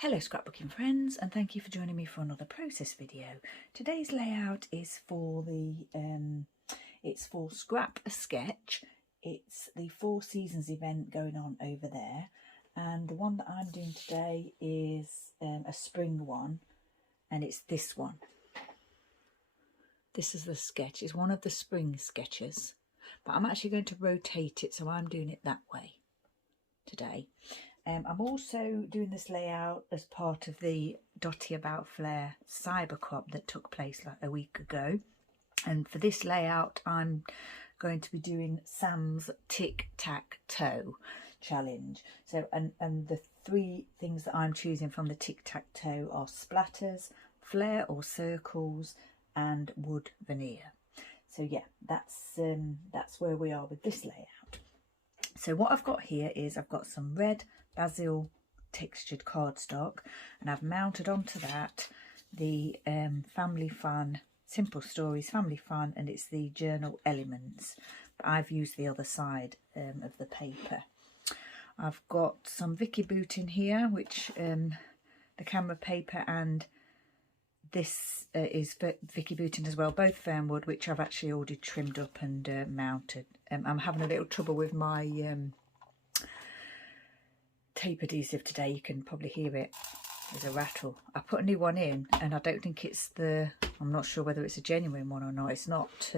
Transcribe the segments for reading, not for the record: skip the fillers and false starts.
Hello scrapbooking friends, and thank you for joining me for another process video. Today's layout is for it's for Scrap a Sketch. It's the Four Seasons event going on over there, and the one that I'm doing today is a spring one, and it's this one. This is the sketch. It's one of the spring sketches, but I'm actually going to rotate it, so I'm doing it that way today. I'm also doing this layout as part of the Dotty about Flair cyber crop that took place like a week ago. And for this layout, I'm going to be doing Sam's tic-tac-toe challenge. So, and the three things that I'm choosing from the tic-tac-toe are splatters, Flair or circles, and wood veneer. So yeah, that's where we are with this layout. So what I've got here is I've got some red basil textured cardstock, and I've mounted onto that the Family Fun Simple Stories Family Fun, and it's the journal elements, but I've used the other side of the paper. I've got some Vicky Boot in here, which the camera paper, and this is Vicky Booting as well, both fernwood, which I've actually already trimmed up and mounted. I'm having a little trouble with my tape adhesive today. You can probably hear it. There's a rattle. I put a new one in, and I don't think it's I'm not sure whether it's a genuine one or not. It's not,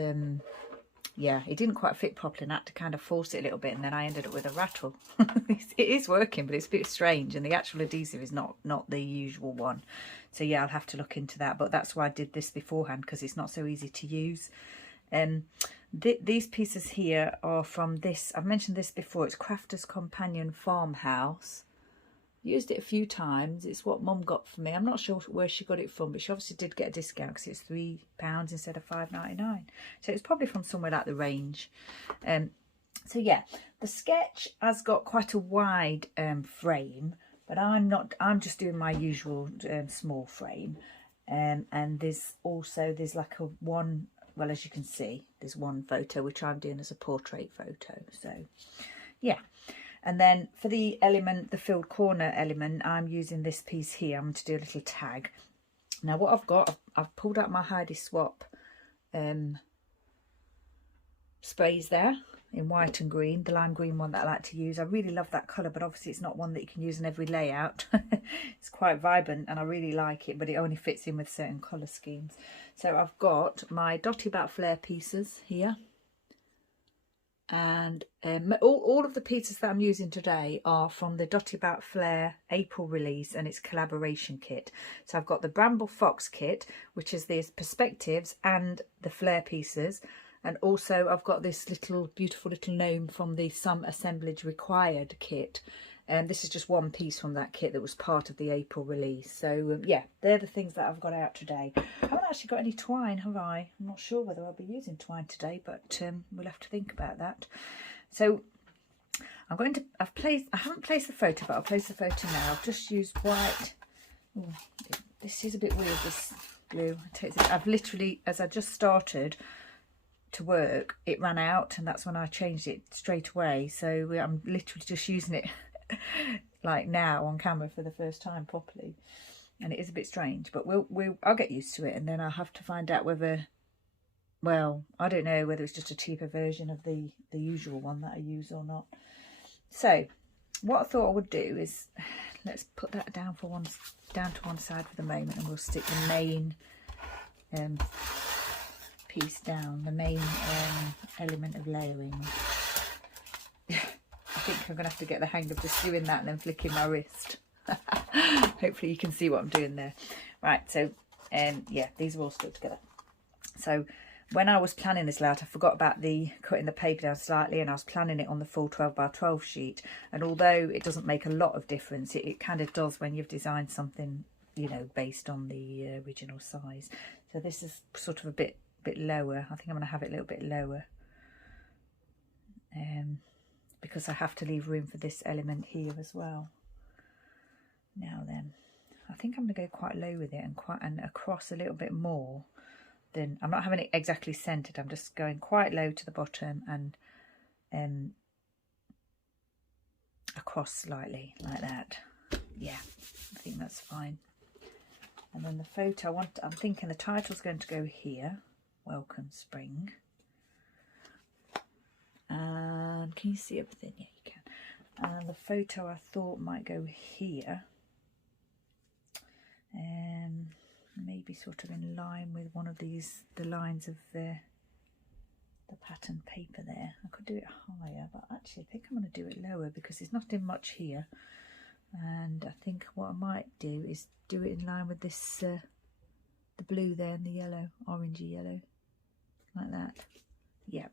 yeah, it didn't quite fit properly, and I had to kind of force it a little bit, and then I ended up with a rattle. It is working, but it's a bit strange, and the actual adhesive is not the usual one. So yeah, I'll have to look into that, but that's why I did this beforehand, because it's not so easy to use. These pieces here are from this, I've mentioned this before, it's Crafter's Companion Farmhouse. Used it a few times. It's what Mum got for me. I'm not sure where she got it from, but she obviously did get a discount because it's £3 instead of £5.99. So it's probably from somewhere like the range. So yeah, the sketch has got quite a wide frame, but I'm just doing my usual small frame. And there's like a one, well, as you can see, there's one photo which I'm doing as a portrait photo. So yeah. And then for the element, the filled corner element, I'm using this piece here. I'm going to do a little tag. Now what I've got, I've pulled out my Heidi Swap sprays there in white and green, the lime green one that I like to use. I really love that colour, but obviously it's not one that you can use in every layout. It's quite vibrant and I really like it, but it only fits in with certain colour schemes. So I've got my Dotty About Flair pieces here. And all of the pieces that I'm using today are from the Dotty About Flair April release and its collaboration kit. So I've got the Bramble Fox kit, which is these perspectives and the Flair pieces. And also I've got this beautiful little gnome from the Some Assemblage Required kit. And this is just one piece from that kit that was part of the April release. So yeah, they're the things that I've got out today. I haven't actually got any twine, have I? I'm not sure whether I'll be using twine today, but we'll have to think about that. So I'm going to, I haven't placed the photo, but I'll place the photo now. I've just used white. Ooh, this is a bit weird, this glue. I've literally, as I just started to work, it ran out, and that's when I changed it straight away. So I'm literally just using it like now on camera for the first time properly, and it is a bit strange, but I'll get used to it, and then I'll have to find out whether, well, I don't know whether it's just a cheaper version of the usual one that I use or not. So what I thought I would do is, let's put that down to one side for the moment, and we'll stick the main piece down, the main element of layering. I think I'm going to have to get the hang of just doing that and then flicking my wrist. Hopefully you can see what I'm doing there. Right, so yeah, these are all stuck together. So when I was planning this layout, I forgot about cutting the paper down slightly, and I was planning it on the full 12x12 sheet. And although it doesn't make a lot of difference, it kind of does when you've designed something, you know, based on the original size. So this is sort of a bit lower. I think I'm going to have it a little bit lower. Because I have to leave room for this element here as well. Now then, I think I'm going to go quite low with it and across a little bit more. Then I'm not having it exactly centered. I'm just going quite low to the bottom and across slightly like that. Yeah, I think that's fine. And then the photo, I'm thinking the title's going to go here, Welcome Spring. And can you see everything? Yeah, you can. And the photo I thought might go here. Maybe sort of in line with one of these, the lines of the pattern paper there. I could do it higher, but actually I think I'm going to do it lower because there's not in much here. And I think what I might do is do it in line with this, the blue there and the yellow, orangey yellow, like that. Yep.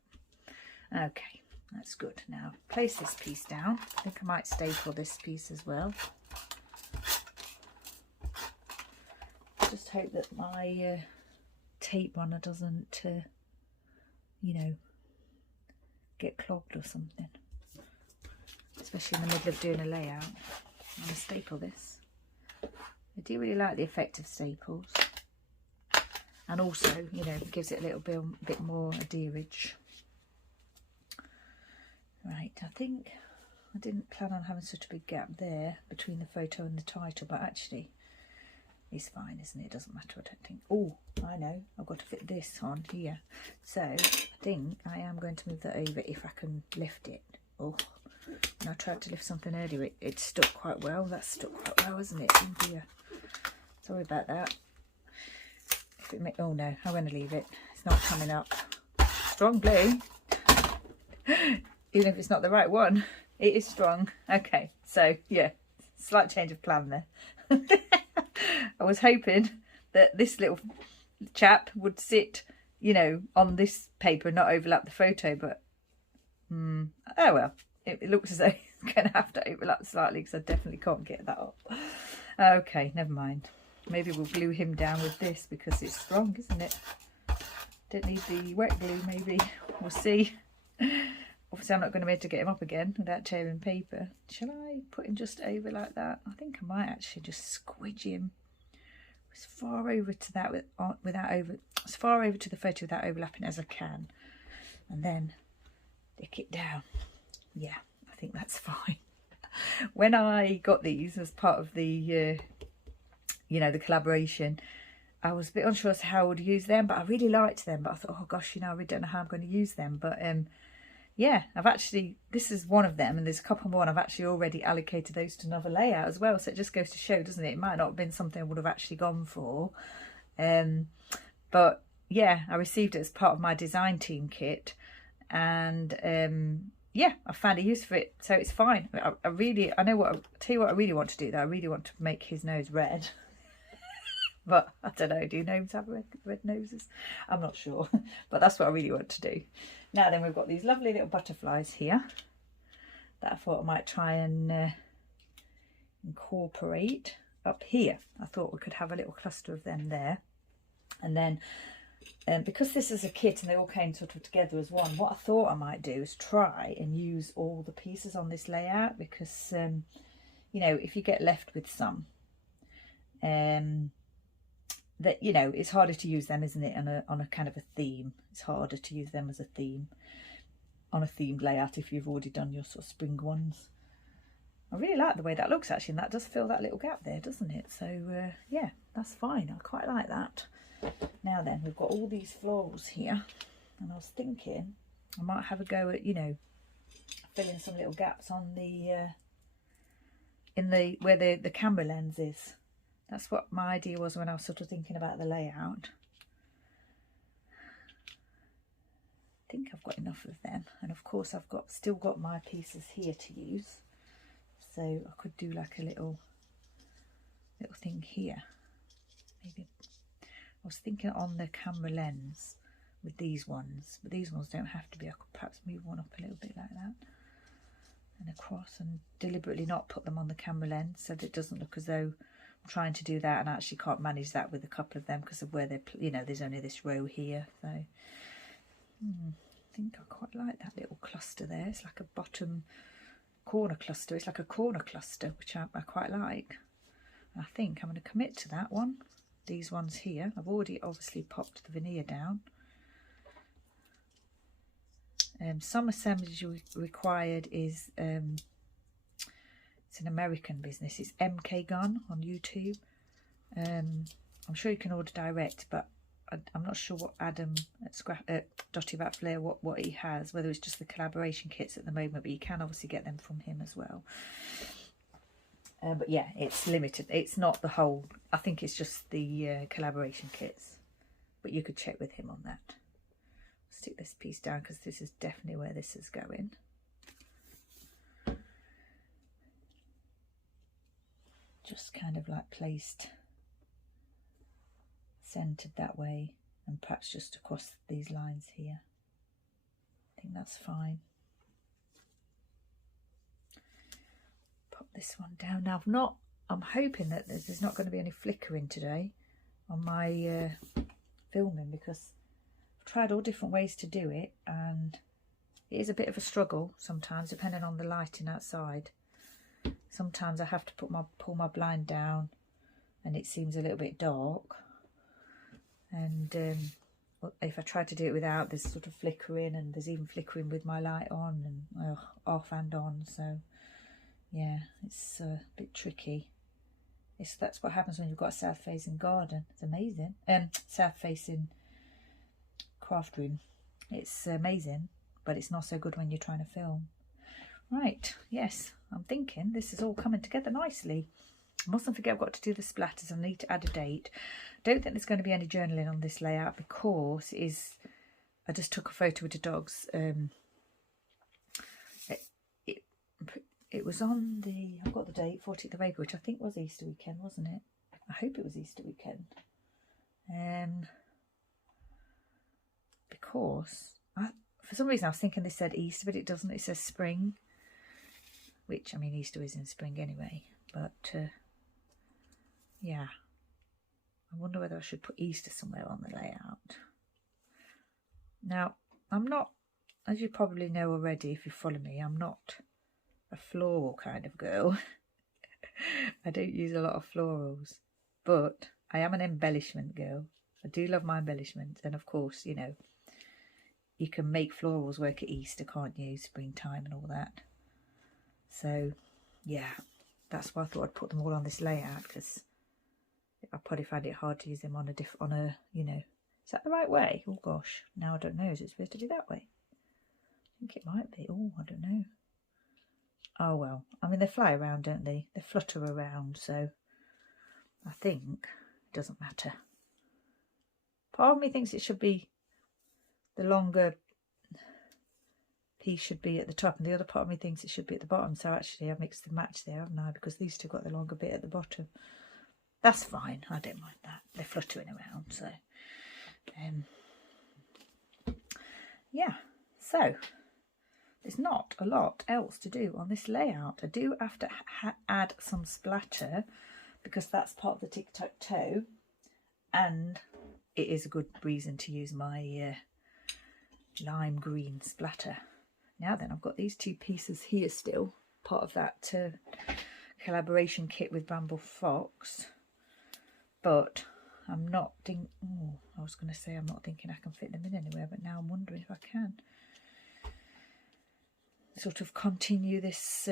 Okay, that's good. Now place this piece down. I think I might staple this piece as well. Just hope that my tape runner doesn't, you know, get clogged or something. Especially in the middle of doing a layout. I'm going to staple this. I do really like the effect of staples. And also, you know, it gives it a little bit more adherage. Right, I think I didn't plan on having such a big gap there between the photo and the title, but actually it's fine, isn't it? It doesn't matter, I don't think. Oh, I know, I've got to fit this on here. So I think I am going to move that over if I can lift it. Oh, when I tried to lift something earlier, it stuck quite well. That's stuck quite well, isn't it? Oh dear. Sorry about that. If it oh no, I'm going to leave it. It's not coming up. Strong glue. Even if it's not the right one, it is strong. Okay, so yeah, slight change of plan there. I was hoping that this little chap would sit, you know, on this paper and not overlap the photo, but oh well, it looks as though it's going to have to overlap slightly because I definitely can't get that up. Okay, never mind. Maybe we'll glue him down with this because it's strong, isn't it? Don't need the wet glue, maybe. We'll see. Obviously, I'm not going to be able to get him up again without tearing paper. Shall I put him just over like that? I think I might actually just squidge him as far over to that as far over to the photo without overlapping as I can, and then stick it down. Yeah, I think that's fine. When I got these as part of the, you know, the collaboration, I was a bit unsure as to how I would use them, but I really liked them. But I thought, oh gosh, you know, I really don't know how I'm going to use them. But yeah, this is one of them, and there's a couple more, and I've actually already allocated those to another layout as well. So it just goes to show, doesn't it? It might not have been something I would have actually gone for. But yeah, I received it as part of my design team kit, and yeah, I found a use for it, so it's fine. I'll tell you what I really want to do though. I really want to make his nose red. But I don't know, do gnomes have red noses? I'm not sure, but that's what I really want to do. Now then, we've got these lovely little butterflies here that I thought I might try and incorporate up here. I thought we could have a little cluster of them there. And then, because this is a kit and they all came sort of together as one, what I thought I might do is try and use all the pieces on this layout, because, you know, if you get left with some, that, you know, it's harder to use them, isn't it, on a kind of a theme. It's harder to use them as a theme on a themed layout if you've already done your sort of spring ones. I really like the way that looks actually, and that does fill that little gap there, doesn't it? So yeah, that's fine. I quite like that. Now then, we've got all these florals here, and I was thinking I might have a go at, you know, filling some little gaps on the where the camera lens is. That's what my idea was when I was sort of thinking about the layout. I think I've got enough of them, and of course I've still got my pieces here to use, so I could do like a little thing here. Maybe I was thinking on the camera lens with these ones, but these ones don't have to be. I could perhaps move one up a little bit like that and across, and deliberately not put them on the camera lens so that it doesn't look as though I'm trying to do that, and I actually can't manage that with a couple of them because of where they're, you know, there's only this row here. So I think I quite like that little cluster there. It's like a bottom corner cluster. It's like a corner cluster, which I quite like. I think I'm going to commit to that one. These ones here, I've already obviously popped the veneer down. Some assemblage required is It's an American business. It's MK Gun on YouTube. I'm sure you can order direct, but I'm not sure what Adam at Dotty About Flair, what he has, whether it's just the collaboration kits at the moment, but you can obviously get them from him as well. But yeah, it's limited. It's not the whole, I think it's just the collaboration kits, but you could check with him on that. Stick this piece down because this is definitely where this is going. Just kind of like placed centered that way, and perhaps just across these lines here. I think that's fine. Pop this one down. Now I'm hoping that there's not going to be any flickering today on my filming, because I've tried all different ways to do it, and it is a bit of a struggle sometimes depending on the lighting outside. Sometimes I have to pull my blind down and it seems a little bit dark, and if I try to do it without, there's sort of flickering, and there's even flickering with my light on and off and on. So yeah, it's a bit tricky. That's what happens when you've got a south facing garden. It's amazing. South facing craft room. It's amazing, but it's not so good when you're trying to film. Right, yes, I'm thinking this is all coming together nicely. I mustn't forget I've got to do the splatters. I need to add a date. Don't think there's going to be any journaling on this layout because I just took a photo with the dogs. It was on I've got the date, 14th of April, which I think was Easter weekend, wasn't it? I hope it was Easter weekend. Because for some reason I was thinking this said Easter, but it doesn't. It says spring, which, I mean, Easter is in spring anyway. But yeah, I wonder whether I should put Easter somewhere on the layout. Now, I'm not, as you probably know already if you follow me, I'm not a floral kind of girl. I don't use a lot of florals, but I am an embellishment girl. I do love my embellishments, and of course, you know, you can make florals work at Easter, can't you? Springtime and all that. So yeah, that's why I thought I'd put them all on this layout, because I probably find it hard to use them on a you know, is that the right way? Oh gosh, now I don't know. Is it supposed to be that way? I think it might be. Oh, I don't know. Oh well, I mean, they fly around, don't they? They flutter around, so I think it doesn't matter. Part of me thinks it should be the longer piece should be at the top, and the other part of me thinks it should be at the bottom. So actually I mixed the match there, haven't I? Because these two got the longer bit at the bottom. That's fine, I don't mind that. They're fluttering around, so yeah. So there's not a lot else to do on this layout. I do have to add some splatter, because that's part of the tic-tac-toe, and it is a good reason to use my lime green splatter. Now then, I've got these two pieces here still, part of that collaboration kit with Bramble Fox, but I'm not thinking, I was going to say I'm not thinking I can fit them in anywhere, but now I'm wondering if I can sort of continue this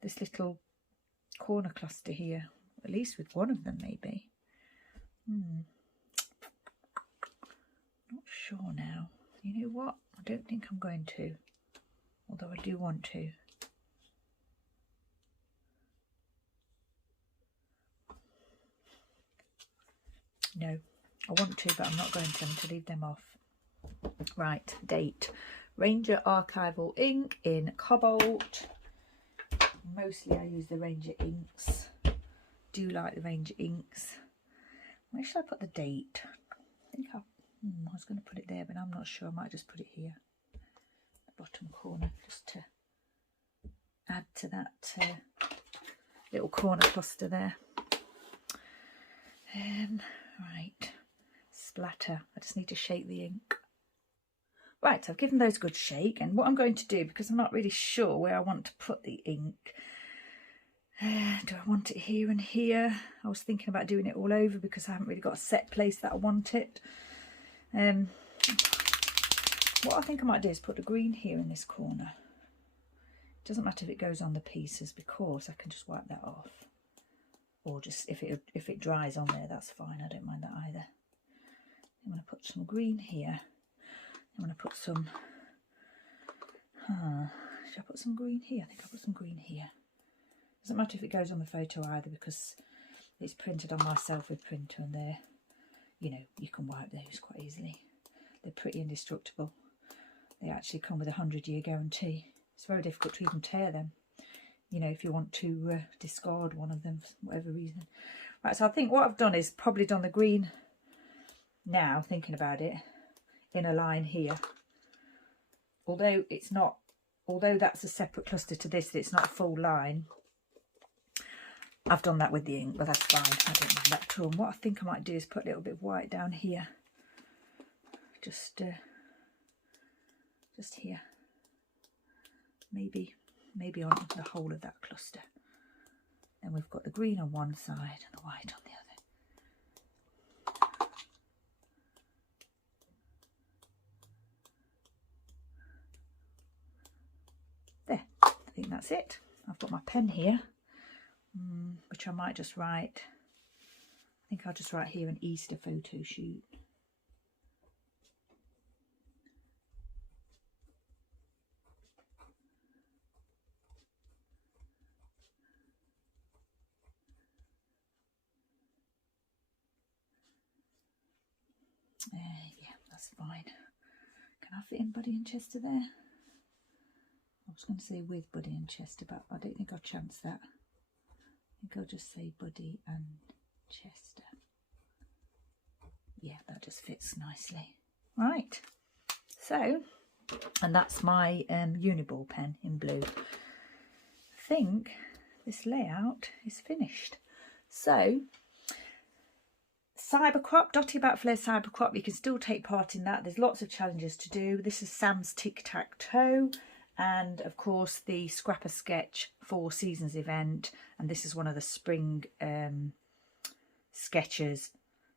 this little corner cluster here, at least with one of them maybe. Not sure now. You know what? I don't think I'm going to, although I do want to. No, I want to, but I'm not going to. I'm going to leave them off. Right, date. Ranger Archival ink in Cobalt. Mostly I use the Ranger inks. Do like the Ranger inks. Where should I put the date? I think I was going to put it there, but I'm not sure. I might just put it here, the bottom corner, just to add to that little corner cluster there. Right, splatter. I just need to shake the ink. Right, I've given those a good shake, and what I'm going to do, because I'm not really sure where I want to put the ink, do I want it here and here? I was thinking about doing it all over because I haven't really got a set place that I want it. What I think I might do is put the green here in this corner, Doesn't matter if it goes on the pieces because I can just wipe that off. Or just if it dries on there, that's fine. I don't mind that either. I'm going to put some green here. I'm going to put some... should I put some green here? I think I'll put some green here. Doesn't matter if it goes on the photo either because it's printed on my self-with printer and they're, you know, you can wipe those quite easily. They're pretty indestructible. They actually come with a 100-year guarantee. It's very difficult to even tear them, you know, if you want to discard one of them for whatever reason. Right, so I think what I've done is probably done the green now, thinking about it, in a line here. Although it's not, although that's a separate cluster to this, it's not a full line. I've done that with the ink, but that's fine. I don't mind that at all. And what I think I might do is put a little bit of white down here. Just here. Maybe on the whole of that cluster. Then we've got the green on one side and the white on the other. There, I think that's it. I've got my pen here, which I might just write. I think I'll just write here an Easter photo shoot. Yeah, that's fine. Can I fit in Buddy and Chester there? I was going to say with Buddy and Chester, but I don't think I'll chance that. I think I'll just say Buddy and Chester. Yeah, that just fits nicely. Right, so, and that's my Uniball pen in blue. I think this layout is finished. So, Cyber Crop, Dotty About Flair Cyber Crop, you can still take part in that. There's lots of challenges to do. This is Sam's Tic-Tac-Toe, and of course the Scrapper Sketch 4 Seasons event, and this is one of the spring sketches.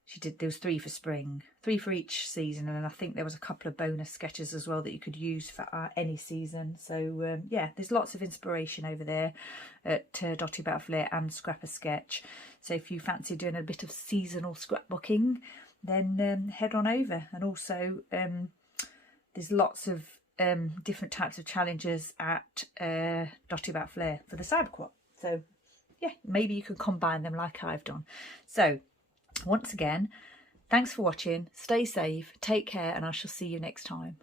She did, there was 3 for spring, 3 for each season, and I think there was a couple of bonus sketches as well that you could use for any season. So yeah, there's lots of inspiration over there at Dotty About Flair and Scrapper Sketch. So if you fancy doing a bit of seasonal scrapbooking, then head on over. And also there's lots of different types of challenges at Dotty About Flair for the Cyber Crop. So yeah, maybe you could combine them like I've done. So once again, thanks for watching, stay safe, take care, and I shall see you next time.